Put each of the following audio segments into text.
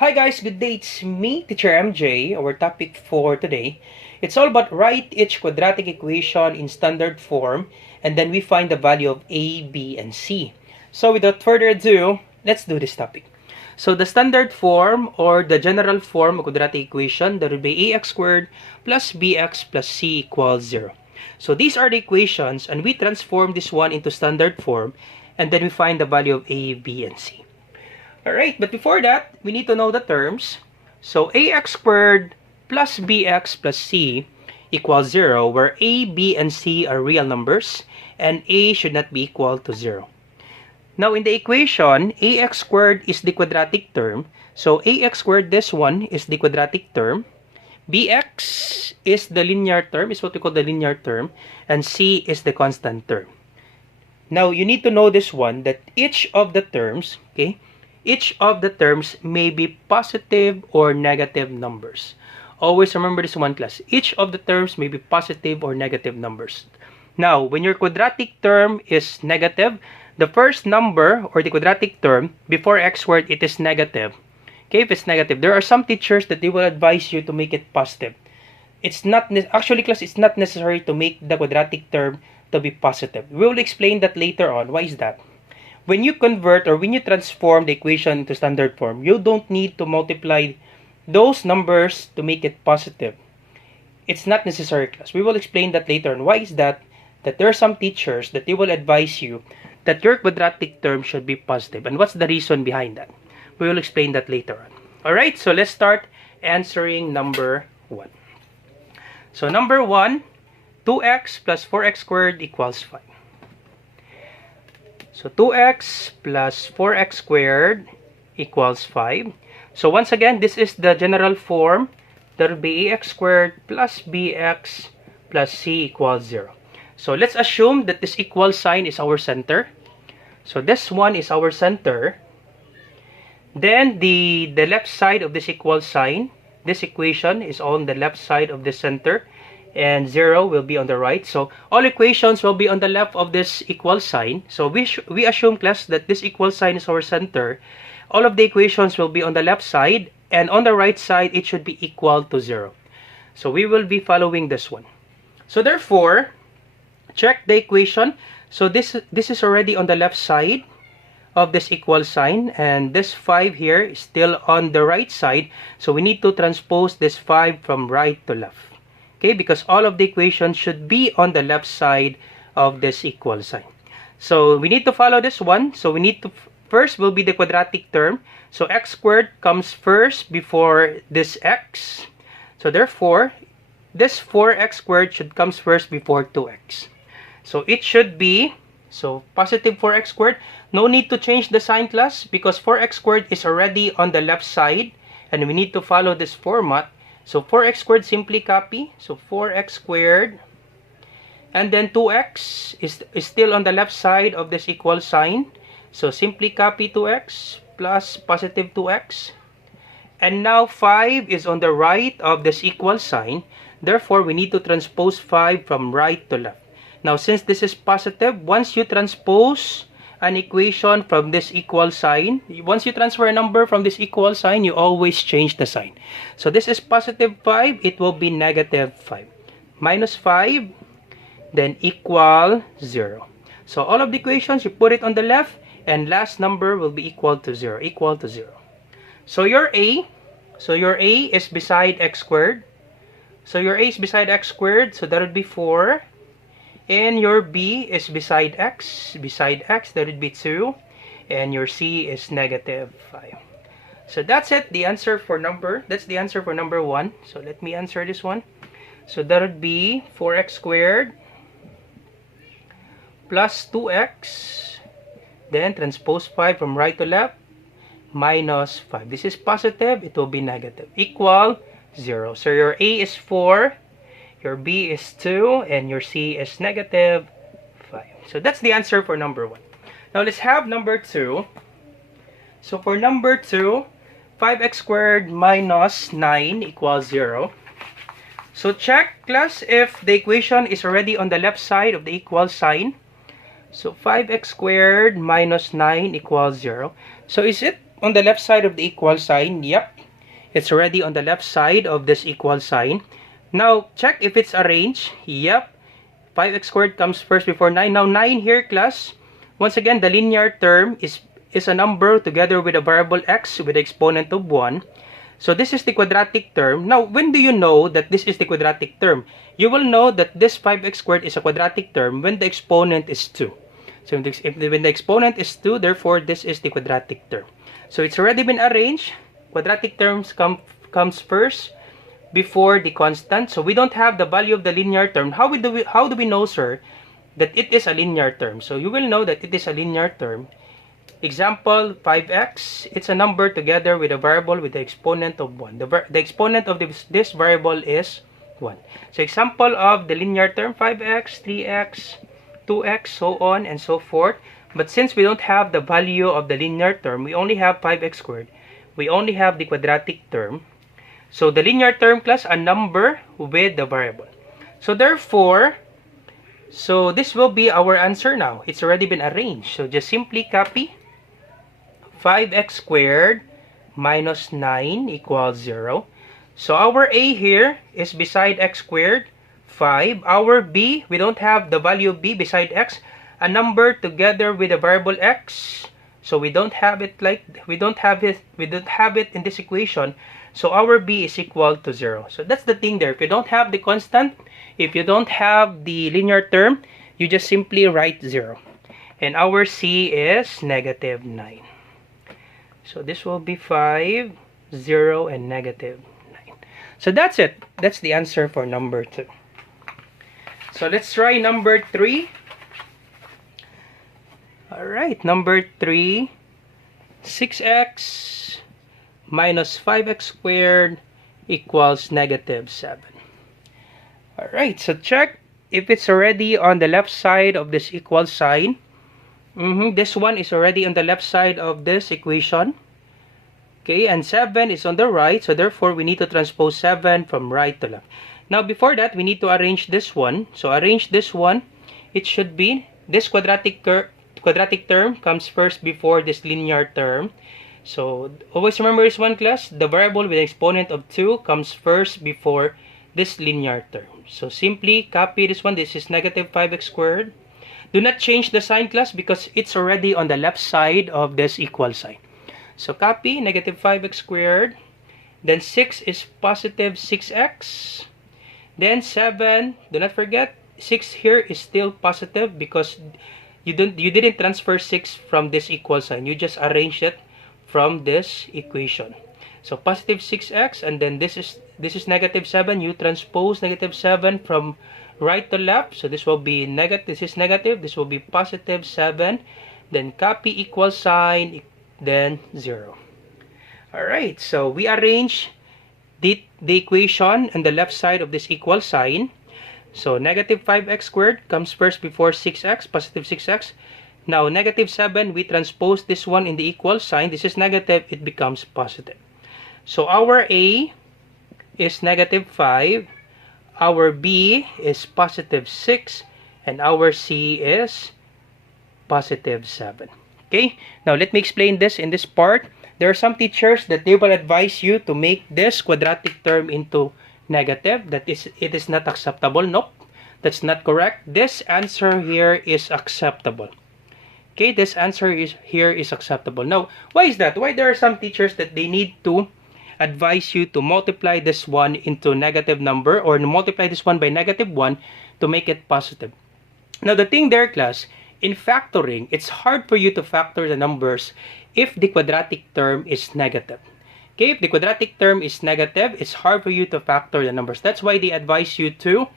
Hi guys, good day. It's me, Teacher MJ. Our topic for today, it's all about write each quadratic equation in standard form and then we find the value of a, b, and c. So without further ado, let's do this topic. So the standard form or the general form of quadratic equation, that will be ax squared plus bx plus c equals 0. So these are the equations and we transform this one into standard form and then we find the value of a, b, and c. Alright, but before that, we need to know the terms. So ax squared plus bx plus c equals 0, where a, b, and c are real numbers, and a should not be equal to 0. Now in the equation, ax squared is the quadratic term. So ax squared, this one, is the quadratic term. Bx is the linear term, is what we call the linear term, and c is the constant term. Now you need to know this one, that each of the terms, okay, each of the terms may be positive or negative numbers. Always remember this one, class. Each of the terms may be positive or negative numbers. Now, when your quadratic term is negative, the first number or the quadratic term before x squared, it is negative. Okay, if it's negative, there are some teachers that they will advise you to make it positive. It's not actually, class, it's not necessary to make the quadratic term to be positive. We will explain that later on. Why is that? When you convert or when you transform the equation into standard form, you don't need to multiply those numbers to make it positive. It's not necessary, class. We will explain that later on. Why is that? That there are some teachers that they will advise you that your quadratic term should be positive. And what's the reason behind that? We will explain that later on. Alright, so let's start answering number 1. So number 1, 2x plus 4x squared equals 5. So 2x plus 4x squared equals 5. So once again, this is the general form. That will be ax squared plus bx plus c equals 0. So let's assume that this equal sign is our center. So this one is our center. Then the left side of this equal sign, this equation is on the left side of the center. And 0 will be on the right. So all equations will be on the left of this equal sign. So we assume, class, that this equal sign is our center. All of the equations will be on the left side, and on the right side it should be equal to 0. So we will be following this one. So therefore, check the equation. So this is already on the left side of this equal sign, and this 5 here is still on the right side. So we need to transpose this 5 from right to left. Okay, because all of the equations should be on the left side of this equal sign. So we need to follow this one. So we need to, first will be the quadratic term. So x squared comes first before this x. So therefore, this 4x squared should comes first before 2x. So it should be, so positive 4x squared. No need to change the sign, class, because 4x squared is already on the left side. And we need to follow this format. So 4x squared, simply copy. So 4x squared. And then 2x is still on the left side of this equal sign. So simply copy 2x plus positive 2x. And now 5 is on the right of this equal sign. Therefore, we need to transpose 5 from right to left. Now, since this is positive, once you transpose an equation from this equal sign, once you transfer a number from this equal sign, you always change the sign. So this is positive 5, it will be negative 5. Minus 5, then equal 0. So all of the equations, you put it on the left, and last number will be equal to 0, equal to 0. So your A is beside x squared. So your A is beside x squared, so that would be 4. And your B is beside x, that would be 2. And your C is negative 5. So that's it, the answer for number, that's the answer for number 1. So let me answer this one. So that would be 4x squared plus 2x, then transpose 5 from right to left, minus 5. This is positive, it will be negative, equal 0. So your A is 4. Your B is 2, and your C is negative 5. So that's the answer for number 1. Now let's have number 2. So for number 2, 5x squared minus 9 equals 0. So check, class, if the equation is already on the left side of the equal sign. So 5x squared minus 9 equals 0. So is it on the left side of the equal sign? Yep, it's already on the left side of this equal sign. Now, check if it's arranged. Yep, 5x squared comes first before 9. Now, 9 here, class. Once again, the linear term is a number together with a variable x with the exponent of 1. So this is the quadratic term. Now, when do you know that this is the quadratic term? You will know that this 5x squared is a quadratic term when the exponent is 2. So when the exponent is 2, therefore this is the quadratic term. So it's already been arranged. Quadratic terms comes first before the constant. So we don't have the value of the linear term. How do we know, sir, that it is a linear term? So you will know that it is a linear term. Example, 5x, it's a number together with a variable with the exponent of 1. The exponent of this variable is 1. So example of the linear term, 5x, 3x, 2x, so on and so forth. But since we don't have the value of the linear term, we only have 5x squared. We only have the quadratic term. So the linear term, class, a number with the variable. So therefore, so this will be our answer now. It's already been arranged. So just simply copy 5x squared minus 9 equals 0. So our a here is beside x squared, 5. Our b, we don't have the value of b beside x, a number together with a variable x. So we don't have it in this equation. So our b is equal to 0. So that's the thing there. If you don't have the constant, if you don't have the linear term, you just simply write 0. And our c is negative 9. So this will be 5, 0, and negative 9. So that's it. That's the answer for number 2. So let's try number 3. Alright, number 3. 6x minus 5x squared equals negative 7. Alright, so check if it's already on the left side of this equal sign. This one is already on the left side of this equation. Okay, and 7 is on the right, so therefore we need to transpose 7 from right to left. Now before that, we need to arrange this one. So arrange this one. It should be this quadratic term comes first before this linear term. So always remember this one, class. The variable with the exponent of 2 comes first before this linear term. So simply copy this one. This is negative 5x squared. Do not change the sign, class, because it's already on the left side of this equal sign. So copy negative 5x squared. Then 6 is positive 6x. Then 7, do not forget, 6 here is still positive because you didn't transfer 6 from this equal sign. You just arranged it from this equation. So positive 6x, and then this is negative 7. You transpose negative 7 from right to left. So this will be negative. This is negative. This will be positive 7. Then copy equal sign, then 0. Alright, so we arrange the equation on the left side of this equal sign. So negative 5x squared comes first before 6x, positive 6x. Now negative 7, we transpose this one in the equal sign. This is negative, it becomes positive. So our a is negative 5, our b is positive 6, and our c is positive 7. Okay, now let me explain this in this part. There are some teachers that they will advise you to make this quadratic term into negative. That is, it is not acceptable. Nope, that's not correct. This answer here is acceptable. Okay, this answer here is acceptable. Now, why is that? Why there are some teachers that they need to advise you to multiply this one into negative number, or multiply this one by negative 1 to make it positive? Now, the thing there, class, in factoring, it's hard for you to factor the numbers if the quadratic term is negative. Okay, if the quadratic term is negative, it's hard for you to factor the numbers. That's why they advise you to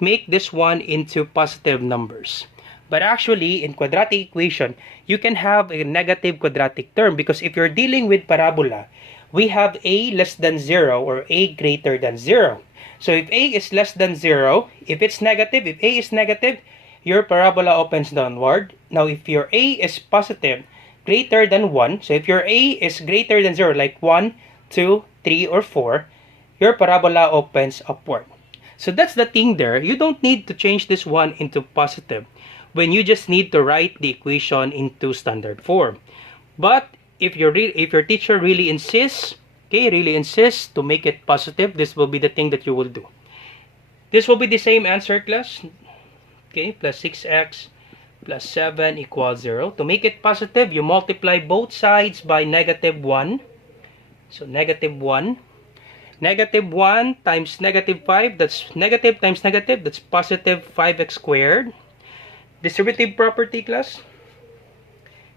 make this one into positive numbers. But actually, in quadratic equation, you can have a negative quadratic term, because if you're dealing with parabola, we have a less than 0 or a greater than 0. So if a is less than 0, if it's negative, if a is negative, your parabola opens downward. Now, if your a is positive, greater than 1, so if your a is greater than 0, like 1, 2, 3, or 4, your parabola opens upward. So that's the thing there. You don't need to change this one into positive when you just need to write the equation into standard form. But if your teacher really insists, to make it positive, this will be the thing that you will do. This will be the same answer, class. Okay, plus 6x plus 7 equals 0. To make it positive, you multiply both sides by -1. So -1. -1 times -5, that's negative times negative, that's positive 5x squared. Distributive property, class.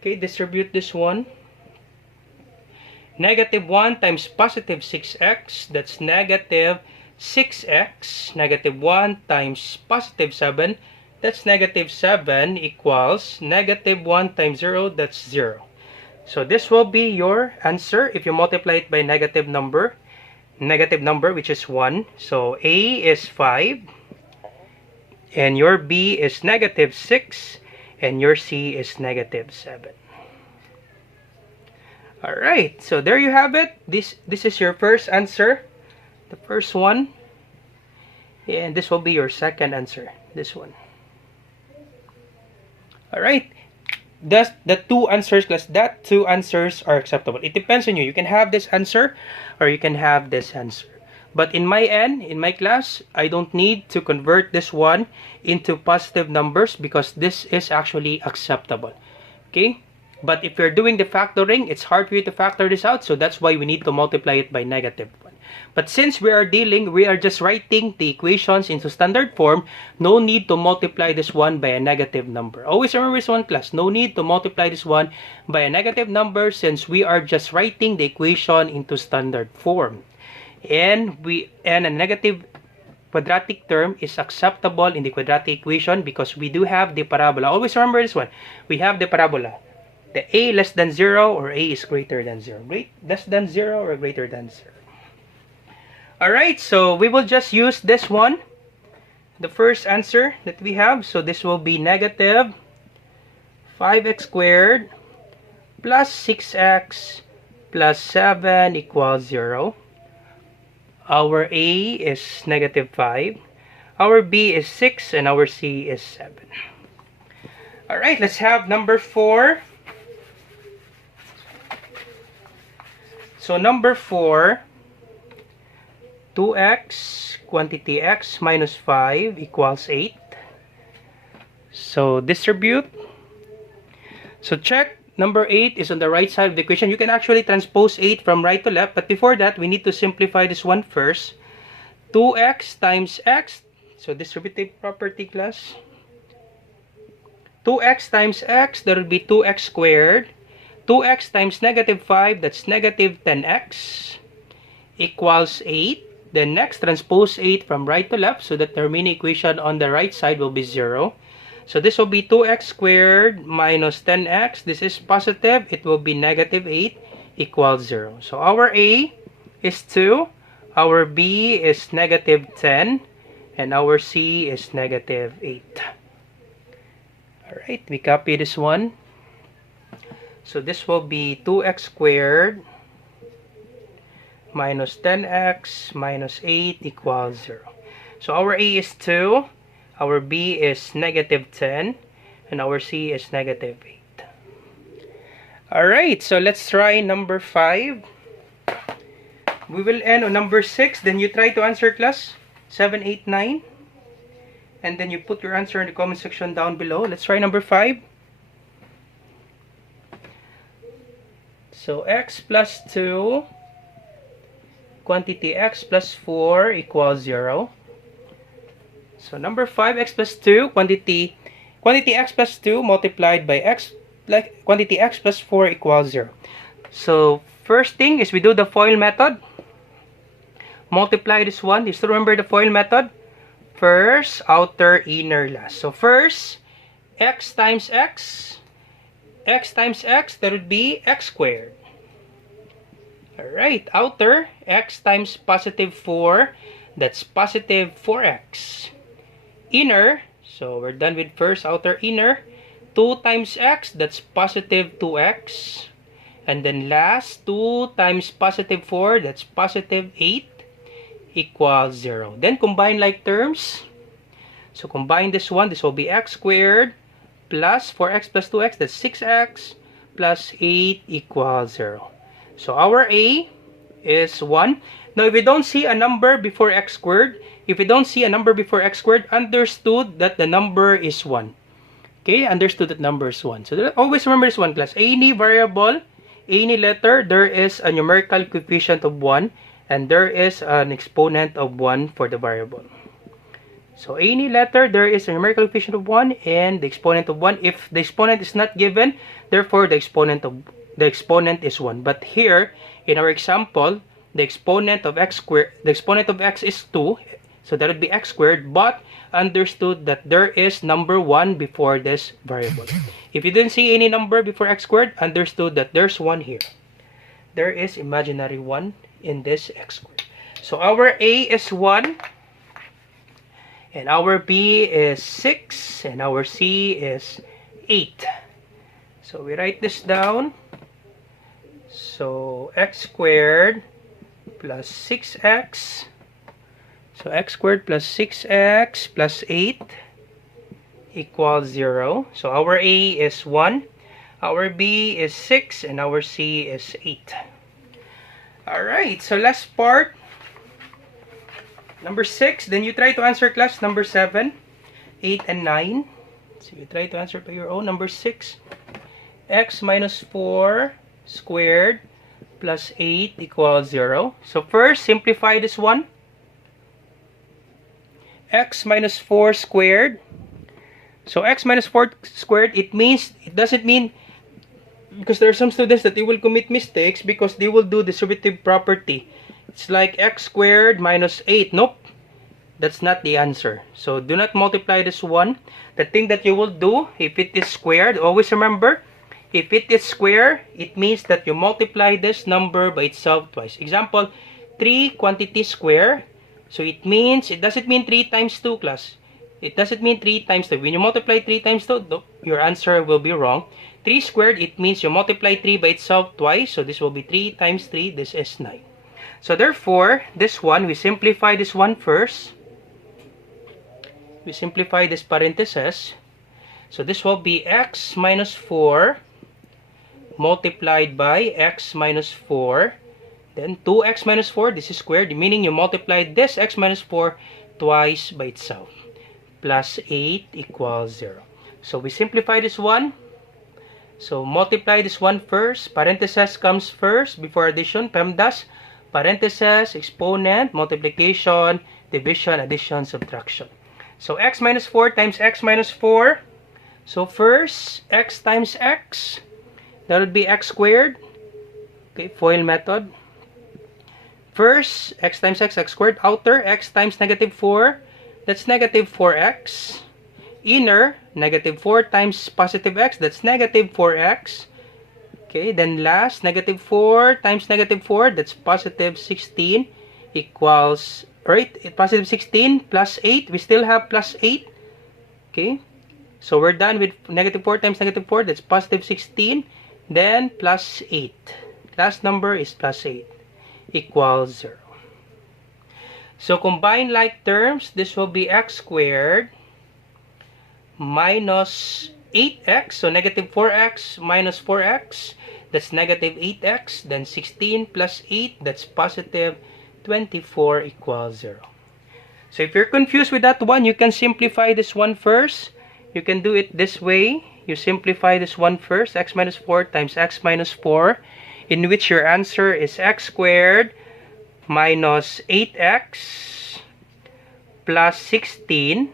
Okay, distribute this one. -1 times positive 6x, that's negative 6x. -1 times positive 7, that's negative 7 equals -1 times 0, that's 0. So this will be your answer if you multiply it by negative number, which is 1. So A is 5, and your B is -6, and your C is -7. Alright, so there you have it. This is your first answer, the first one. And this will be your second answer, this one. Alright, the two answers, class, that two answers are acceptable. It depends on you. You can have this answer or you can have this answer. But in my end, in my class, I don't need to convert this one into positive numbers because this is actually acceptable. Okay? But if you're doing the factoring, it's hard for you to factor this out. So that's why we need to multiply it by -1. But since we are just writing the equations into standard form, no need to multiply this one by a negative number. Always remember this one, class. No need to multiply this one by a negative number since we are just writing the equation into standard form. And a negative quadratic term is acceptable in the quadratic equation because we do have the parabola. Always remember this one. We have the parabola. The a less than 0 or a is greater than 0. Less than 0 or greater than 0. Alright, so we will just use this one, the first answer that we have. So this will be negative 5x squared plus 6x plus 7 equals 0. Our A is -5. Our B is 6 and our C is 7. Alright, let's have number 4. So number 4, 2x quantity x minus 5 equals 8. So distribute. So check, number 8 is on the right side of the equation. You can actually transpose 8 from right to left, but before that, we need to simplify this one first. 2x times x, so distributive property, class. 2x times x, that will be 2x squared. 2x times -5, that's -10x, equals 8. Then next, transpose 8 from right to left, so that the remaining equation on the right side will be 0. So this will be 2x squared minus 10x. This is positive. It will be -8 equals 0. So our A is 2, our B is -10, and our C is -8. Alright, we copy this one. So this will be 2x squared minus 10x minus 8 equals 0. So our A is 2, our B is -10, and our C is -8. Alright, so let's try number 5. We will end on number 6. Then you try to answer, class. 7, 8, 9. And then you put your answer in the comment section down below. Let's try number 5. So x plus 2 quantity x plus 4 equals 0. So number 5, x plus 2 quantity x plus 2 multiplied by x like quantity x plus 4 equals 0. So first thing is we do the FOIL method. Multiply this one. You still remember the FOIL method? First, outer, inner, last. So first, x times x. X times x, that would be x squared. Alright, outer, x times positive 4, that's positive 4x. Inner, so we're done with first, outer, inner. 2 times x, that's positive 2x. And then last, 2 times positive 4, that's positive 8, equals 0. Then combine like terms. So combine this one, this will be x squared plus 4x plus 2x, that's 6x, plus 8 equals 0. So our A is 1. Now, if we don't see a number before x squared, understood that the number is 1. Okay, understood that number is 1. So always remember this one, class. Any variable, any letter, there is a numerical coefficient of 1 and there is an exponent of 1 for the variable. So any letter, there is a numerical coefficient of 1 and the exponent of 1. If the exponent is not given, therefore the exponent is 1. But here, in our example, the exponent of x is 2. So that would be x squared, but understood that there is number 1 before this variable. If you didn't see any number before x squared, understood that there's 1 here. There is imaginary 1 in this x squared. So our A is 1, and our B is 6, and our C is 8. So we write this down. So x squared plus 6x. So x squared plus 6x plus 8 equals 0. So our A is 1, our B is 6, and our C is 8. Alright, so last part. Number 6, then you try to answer, class, number 7, 8, and 9. So you try to answer by your own. Number 6, x minus 4 squared plus 8 equals 0. So first, simplify this one. X minus 4 squared. So x minus 4 squared, it doesn't mean, because there are some students that they will commit mistakes because they will do distributive property. It's like x squared minus 8. Nope, that's not the answer. So do not multiply this one. The thing that you will do, if it is squared, always remember, if it is square, it means that you multiply this number by itself twice. Example, 3 quantity square. So it doesn't mean 3 times 2, class. It doesn't mean 3 times 2. When you multiply 3 times 2, your answer will be wrong. 3 squared, it means you multiply 3 by itself twice. So this will be 3 times 3. This is 9. So therefore, this one, we simplify this one first. We simplify this parenthesis. So this will be x minus 4 multiplied by x minus 4. Then 2x minus 4, this is squared, meaning you multiply this x minus 4 twice by itself. Plus 8 equals 0. So we simplify this one. So multiply this one first. Parenthesis comes first before addition. PEMDAS. Parenthesis, exponent, multiplication, division, addition, subtraction. So x minus 4 times x minus 4. So first, x times x. That would be x squared. Okay, FOIL method. First, x times x squared. Outer, x times negative 4. That's negative 4x. Inner, negative 4 times positive x. That's negative 4x. Okay, then last, negative 4 times negative 4. That's positive 16 equals, right? Positive 16 plus 8. We still have plus 8. Okay, so we're done with negative 4 times negative 4. That's positive 16. Then plus 8. Last number is plus 8. Equals 0. So combine like terms, this will be x squared minus 8x. So negative 4x minus 4x, that's negative 8x. Then 16 plus 8, that's positive 24 equals 0. So if you're confused with that one, you can simplify this one first. You can do it this way. You simplify this one first, x minus 4 times x minus 4, in which your answer is x squared minus 8x plus 16,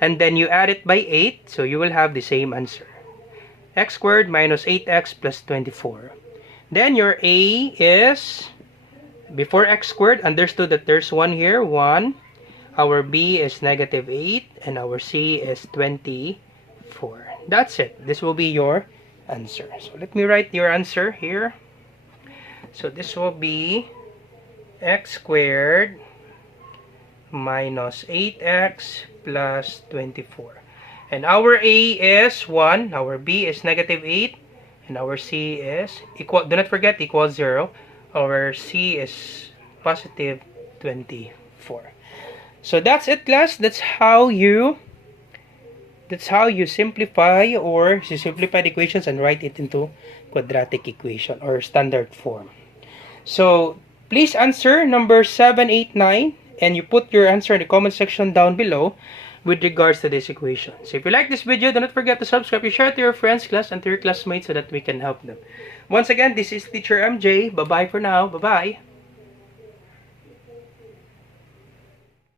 and then you add it by 8, so you will have the same answer. X squared minus 8x plus 24. Then your A is, before x squared, understood that there's 1 here, 1. Our B is negative 8, and our C is 24. That's it. This will be your answer. So let me write your answer here. So this will be x squared minus 8x plus 24. And our A is 1, our B is negative 8, and our C is equal, do not forget, equals 0. Our C is positive 24. So that's it, class. That's how you simplify, or you simplify the equations and write it into quadratic equation or standard form. So please answer number 7, 8, 9, and you put your answer in the comment section down below with regards to this equation. So if you like this video, do not forget to subscribe, you share it to your friends, class, and to your classmates so that we can help them. Once again, this is Teacher MJ. Bye-bye for now. Bye-bye.